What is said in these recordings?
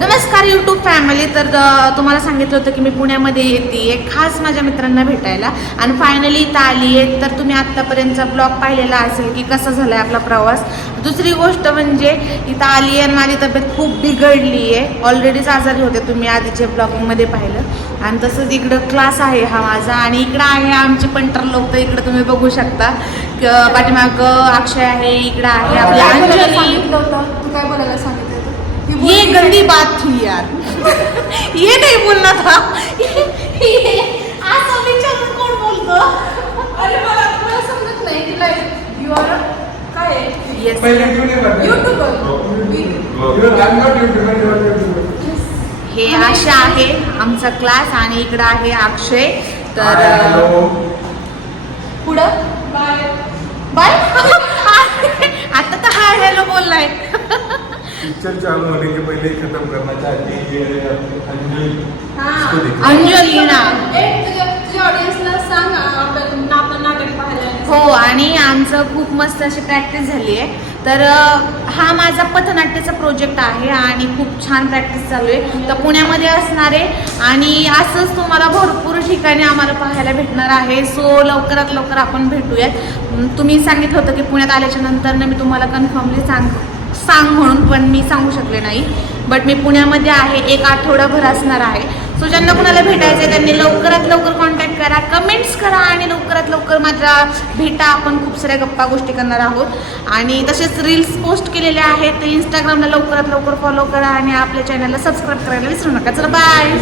नमस्कार YouTube family तर तुम्हाला सांगितलं होतं की मी पुण्यामध्ये येते. खास माझ्या मित्रांना भेटायला. आणि फायनली इथं आली आहे. तर तुम्ही आत्तापर्यंतचा ब्लॉग पाहिलेला असेल की कसा झाला आहे आपला प्रवास. दुसरी गोष्ट म्हणजे इथं आली आहे आणि माझी तब्येत खूप बिघडली आहे. ऑलरेडीच आजारी होते तुम्ही आधीच्या ब्लॉगमध्ये पाहिलं. आणि तसंच इकडं क्लास आहे हा माझा. आणि इकडं आहे आमचे पंटर लोक. तर इकडं तुम्ही बघू शकता. पाठीमागं अक्षय आहे इकडं आहे आपली अंजली सांगितलं होतं तू काय बोलायला सांगितलं होतं ही गंदी बात थी यार। ये नहीं बोलना था। ये असं विचारून कोण बोलतो? अरे मला तुला समजत नाही तिला यू आर काय येस युट्यूबर हे. आशा आहे आमचा क्लास आणि इकडं आहे अक्षय. तर पुढं? बाय. बाय. आता तर हाय हॅलो बोललाय. पिक्चर चालू होने के पहले खत्म करना चाहते हैं अंजलि इसको देखो. ना. हो आणि आमचं खूप मस्त अशी प्रॅक्टिस झाली आहे. तर हा माझा पथनाट्याचा प्रोजेक्ट आहे आणि खूप छान प्रॅक्टिस चालू आहे. तर पुण्यामध्ये असणार आहे आणि असंच तुम्हाला भरपूर ठिकाणी आम्हाला पाहायला भेटणार आहे. सो लवकरात लवकर आपण भेटूयात. तुम्ही सांगितलं होतं की पुण्यात आल्याच्यानंतर ना मी तुम्हाला कन्फर्मली सांग. सांग म्हणून पण मी सांगू शकले नाही. बट मी पुण्यामध्ये आहे एक आठवडाभर असणार आहे. सो ज्यांना कुणाला भेटायचं आहे त्यांनी लवकरात लवकर कॉन्टॅक्ट करा कमेंट्स करा आणि लवकरात लवकर माझ्या भेटा आपण खूप साऱ्या गप्पा गोष्टी करणार आहोत. आणि तसेच रील्स पोस्ट केलेले आहेत ते इंस्टाग्रामला लवकरात लवकर फॉलो करा आणि आपल्या चॅनलला सबस्क्राईब करायला विसरू नका. चला बाय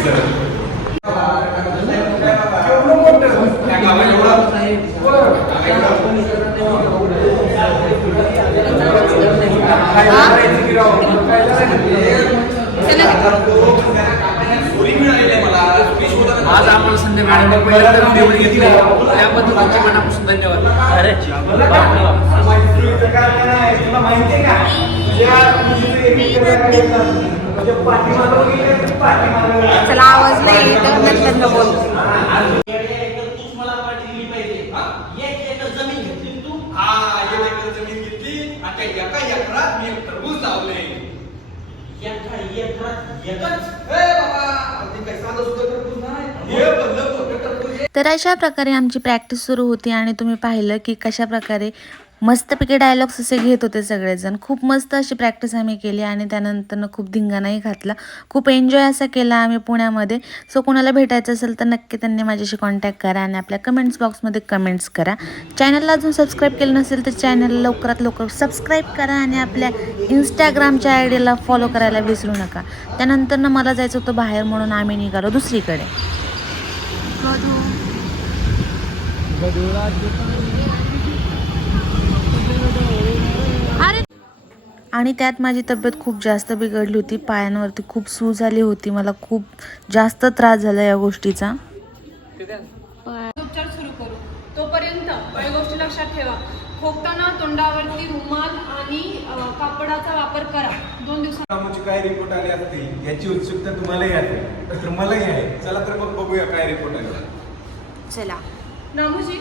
घेतली. त्याबद्दल मनापासून धन्यवाद. अरे चला आवाज नाही नंतर बोलतो. तूच मला पाठी दिली पाहिजे. हा? एक एकर जमीन घेतली तू? हा एक एकर जमीन घेतली. आता एका एकरात मी एक टरबूज लावले एका एकरात एकच ए बाबा अगदी काही साधं सुद्धा टरबूज नाही हे भलं तर अशा प्रकारे आमची प्रॅक्टिस सुरू होती आणि तुम्ही पाहिलं की कशा प्रकारे मस्तपैकी डायलॉग्स असे घेत होते सगळेजण. खूप मस्त अशी प्रॅक्टिस आम्ही केली आणि त्यानंतरनं खूप धिंगाणाही घातला. खूप एन्जॉय असा केला आम्ही पुण्यामध्ये. सो कोणाला भेटायचं असेल तर नक्की त्यांनी माझ्याशी कॉन्टॅक्ट करा आणि आपल्या कमेंट्स बॉक्समध्ये कमेंट्स करा. चॅनलला अजून सबस्क्राईब केलं नसेल तर चॅनलला लवकरात लवकर सबस्क्राईब करा आणि आपल्या इंस्टाग्रामच्या आय डीला फॉलो करायला विसरू नका. त्यानंतरनं मला जायचं होतं बाहेर म्हणून आम्ही निघालो दुसरीकडे. आणि त्यात माझी तब्येत खूप जास्त बिघडली होती. पायांवरती खूप सूज आली होती. मला खूप जास्त त्रास झाला या गोष्टीचा. उपचार सुरू करू. तोपर्यंत काही गोष्टी लक्षात ठेवा. खोकताना तोंडावरती रुमाल आणि कापडाचा वापर करा. दोन दिवसांनी कामाचे काय रिपोर्ट आले असतील याची उत्सुकता तुम्हालाही असेल तर मलाही आहे. चला तर मग बघूया काय रिपोर्ट आले. चला. रामूजी